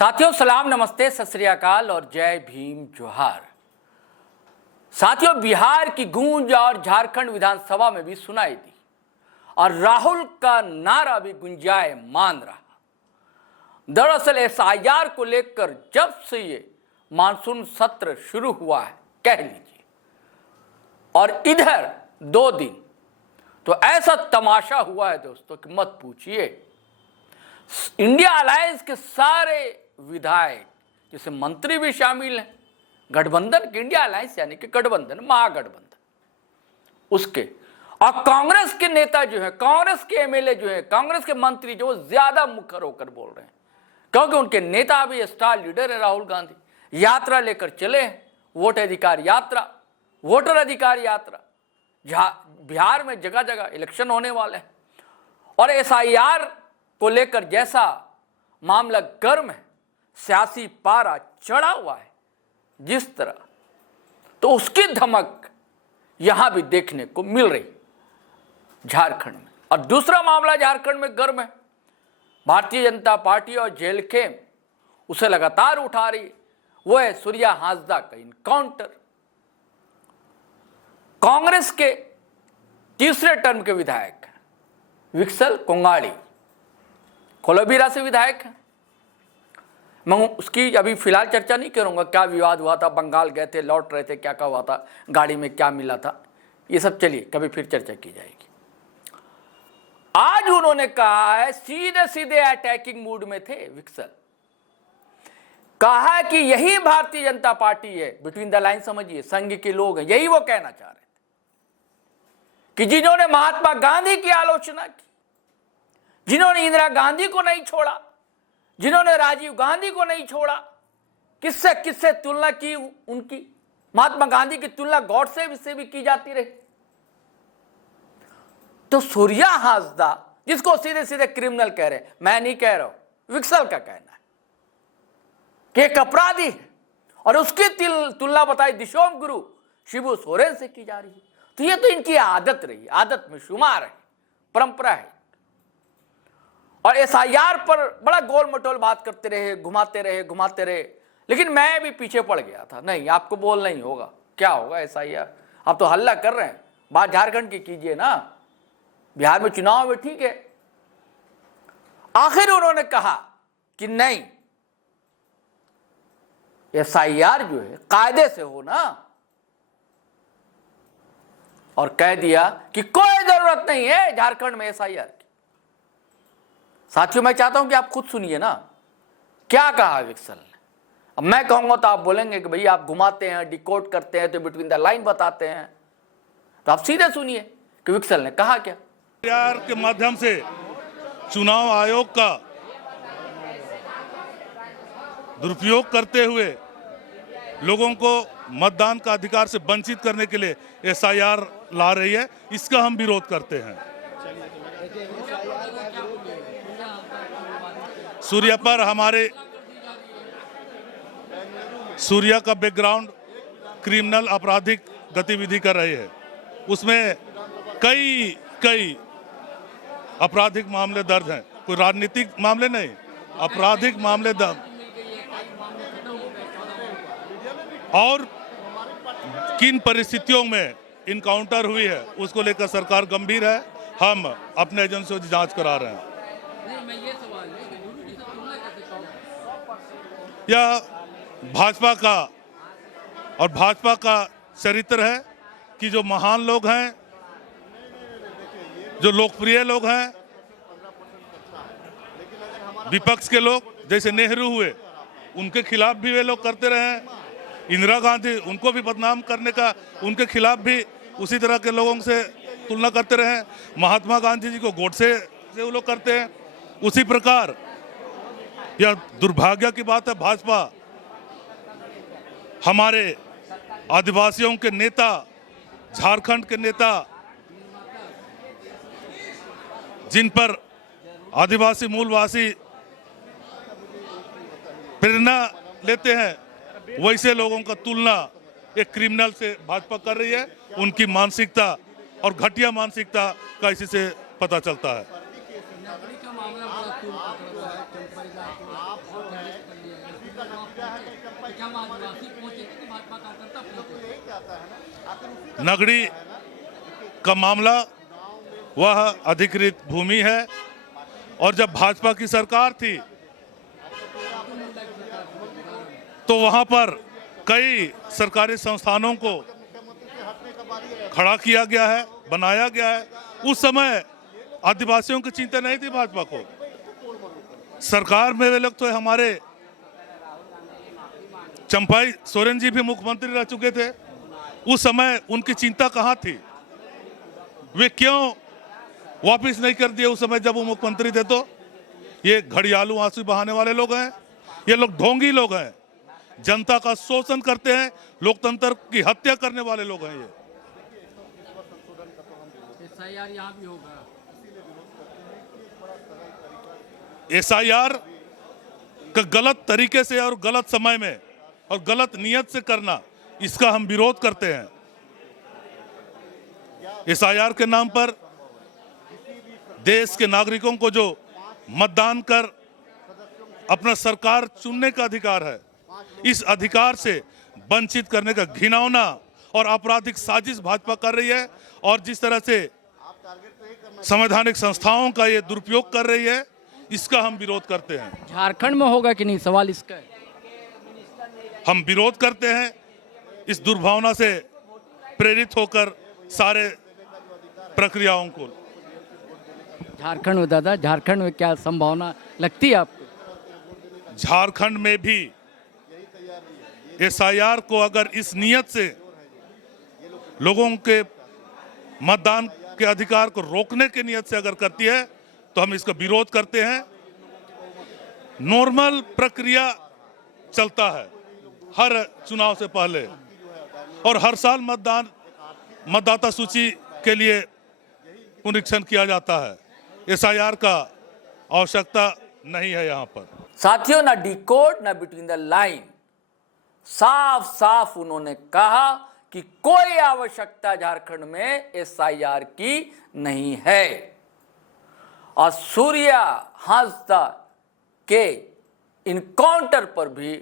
साथियों सलाम, नमस्ते, सत श्री अकाल और जय भीम जोहार। साथियों, बिहार की गूंज और झारखंड विधानसभा में भी सुनाई दी और राहुल का नारा भी गुंजायमान रहा। दरअसल एसआईआर को लेकर जब से ये मानसून सत्र शुरू हुआ है कह लीजिए, और इधर 2 दिन तो ऐसा तमाशा हुआ है दोस्तों कि मत पूछिए। इंडिया अलायंस के सारे विधायक, जिसमें मंत्री भी शामिल हैं, गठबंधन के, इंडिया अलायंस यानी कि गठबंधन, महागठबंधन, उसके और कांग्रेस के नेता जो है, कांग्रेस के एमएलए जो है, कांग्रेस के मंत्री जो ज्यादा मुखर होकर बोल रहे हैं, क्योंकि उनके नेता भी स्टार लीडर है राहुल गांधी। यात्रा लेकर चले हैं, वोट अधिकार यात्रा, वोटर अधिकार यात्रा। बिहार में जगह जगह इलेक्शन होने वाले हैं और एसआईआर को लेकर जैसा मामला गर्म है, सियासी पारा चढ़ा हुआ है जिस तरह, तो उसकी धमक यहां भी देखने को मिल रही झारखंड में। और दूसरा मामला झारखंड में गर्म है, भारतीय जनता पार्टी और जेलखेम उसे लगातार उठा रही, वो है सूर्या हांसदा का इनकाउंटर। कांग्रेस के तीसरे टर्म के विधायक विक्सल कोंगाड़ी, कोलबीरा से विधायक हैं। मैं उसकी अभी फिलहाल चर्चा नहीं करूंगा, क्या विवाद हुआ था, बंगाल गए थे, लौट रहे थे, क्या क्या हुआ था, गाड़ी में क्या मिला था, ये सब चलिए कभी फिर चर्चा की जाएगी। आज उन्होंने कहा है, सीधे सीधे अटैकिंग मूड में थे विक्सल, कहा कि यही भारतीय जनता पार्टी है, बिटवीन द लाइन समझिए, संघ के लोग हैं, यही वो कहना चाह रहे थे कि जिन्होंने महात्मा गांधी की आलोचना की, जिन्होंने इंदिरा गांधी को नहीं छोड़ा, जिन्होंने राजीव गांधी को नहीं छोड़ा, किससे किससे तुलना की उनकी, महात्मा गांधी की तुलना गॉडसे से भी की जाती रही। तो सूर्या हांसदा, जिसको सीधे सीधे क्रिमिनल कह रहे, मैं नहीं कह रहा हूं, विक्सल का कहना है कि एक अपराधी है और उसकी तुलना बताई दिशोम गुरु शिबू सोरेन से की जा रही है। तो ये तो इनकी आदत रही, आदत में शुमार है, परंपरा है। और एसआईआर पर बड़ा गोल मटोल बात करते रहे, घुमाते रहे, लेकिन मैं भी पीछे पड़ गया था। नहीं, आपको बोलना ही होगा, क्या होगा एसआईआर, आप तो हल्ला कर रहे हैं, बात झारखंड की कीजिए ना, बिहार में चुनाव में ठीक है। आखिर उन्होंने कहा कि नहीं, एसआईआर जो है कायदे से हो ना, और कह दिया कि कोई जरूरत नहीं है झारखंड में एसआईआर की। साथियों, मैं चाहता हूं कि आप खुद सुनिए ना क्या कहा विक्सल ने। अब मैं कहूंगा तो आप बोलेंगे कि भैया आप घुमाते हैं, डिकोड करते हैं, तो बिटवीन द लाइन बताते हैं, तो आप सीधे सुनिए कि विक्सल ने कहा क्या। एसआईआर के माध्यम से चुनाव आयोग का दुरुपयोग करते हुए लोगों को मतदान का अधिकार से वंचित करने के लिए एसआईआर ला रही है, इसका हम विरोध करते हैं। सूर्या पर हमारे सूर्या का बैकग्राउंड क्रिमिनल आपराधिक गतिविधि कर रही है, उसमें कई आपराधिक मामले दर्ज हैं, कोई राजनीतिक मामले नहीं, आपराधिक मामले दर्ज। और किन परिस्थितियों में इनकाउंटर हुई है उसको लेकर सरकार गंभीर है, हम अपने एजेंसियों की जांच करा रहे हैं। यह भाजपा का और भाजपा का चरित्र है कि जो महान लोग हैं, जो लोकप्रिय लोग हैं, विपक्ष के लोग जैसे नेहरू हुए, उनके खिलाफ भी वे लोग करते रहे हैं। इंदिरा गांधी, उनको भी बदनाम करने का, उनके खिलाफ भी उसी तरह के लोगों से तुलना करते रहे। महात्मा गांधी जी को गोडसे से वो लोग करते हैं। उसी प्रकार यह दुर्भाग्य की बात है, भाजपा हमारे आदिवासियों के नेता, झारखंड के नेता, जिन पर आदिवासी मूलवासी प्रेरणा लेते हैं, वैसे लोगों का तुलना एक क्रिमिनल से भाजपा कर रही है। उनकी मानसिकता और घटिया मानसिकता का इसी से पता चलता है। नगड़ी का मामला वह अधिकृत भूमि है और जब भाजपा की सरकार थी तो वहां पर कई सरकारी संस्थानों को खड़ा किया गया है, बनाया गया है। उस समय आदिवासियों की चिंता नहीं थी भाजपा को। सरकार में वे लोग तो हमारे चंपाई सोरेन जी भी मुख्यमंत्री रह चुके थे। उस समय उनकी चिंता कहाँ थी? वे क्यों वापस नहीं कर दिए उस समय जब वो मुख्यमंत्री थे? तो ये घड़ियालू आंसू बहाने वाले लोग हैं, ये लोग ढोंगी लोग हैं, जनता का शोषण करते हैं, लोकतंत्र की हत्या करने वाले लोग हैं। ये SIR यहाँ भी होगा। SIR का गलत तरीके से और गलत समय में और गलत नियत से करना, इसका हम विरोध करते हैं। SIR के नाम पर देश के नागरिकों को जो मतदान कर अपना सरकार चुनने का अधिकार है, इस अधिकार से वंचित करने का घिनौना और आपराधिक साजिश भाजपा कर रही है। और जिस तरह से संवैधानिक संस्थाओं का ये दुरुपयोग कर रही है, इसका हम विरोध करते हैं। झारखंड में होगा कि नहीं, सवाल इसका है। हम विरोध करते हैं इस दुर्भावना से प्रेरित होकर सारे प्रक्रियाओं को। झारखंड में दादा, झारखंड में क्या संभावना लगती है आपको? झारखंड में भी SIR को अगर इस नियत से लोगों के मतदान के अधिकार को रोकने के नियत से अगर करती है तो हम इसका विरोध करते हैं। नॉर्मल प्रक्रिया चलता है हर चुनाव से पहले और हर साल मतदाता सूची के लिए पुनरीक्षण किया जाता है। SIR का आवश्यकता नहीं है यहाँ पर। साथियों, ना डिकोड ना बिटवीन द लाइन, साफ साफ उन्होंने कहा कि कोई आवश्यकता झारखंड में SIR की नहीं है। और सूर्या हांसदा के इनकाउंटर पर भी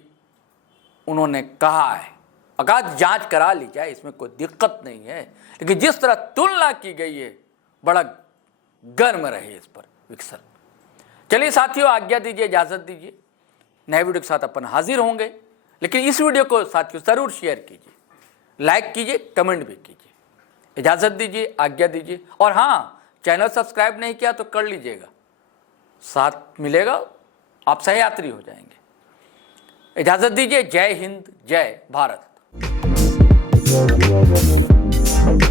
उन्होंने कहा है, अगर जांच करा ली जाए, इसमें कोई दिक्कत नहीं है, लेकिन जिस तरह तुलना की गई है, बड़ा गर्म रहे इस पर विक्सर। चलिए साथियों, आज्ञा दीजिए, इजाजत दीजिए। नए वीडियो के साथ अपन हाजिर होंगे, लेकिन इस वीडियो को साथियों जरूर शेयर कीजिए, लाइक कीजिए, कमेंट भी कीजिए। इजाजत दीजिए, आज्ञा दीजिए। और हाँ, चैनल सब्सक्राइब नहीं किया तो कर लीजिएगा, साथ मिलेगा, आप सहयात्री हो जाएंगे। इजाजत दीजिए। जय हिंद, जय भारत।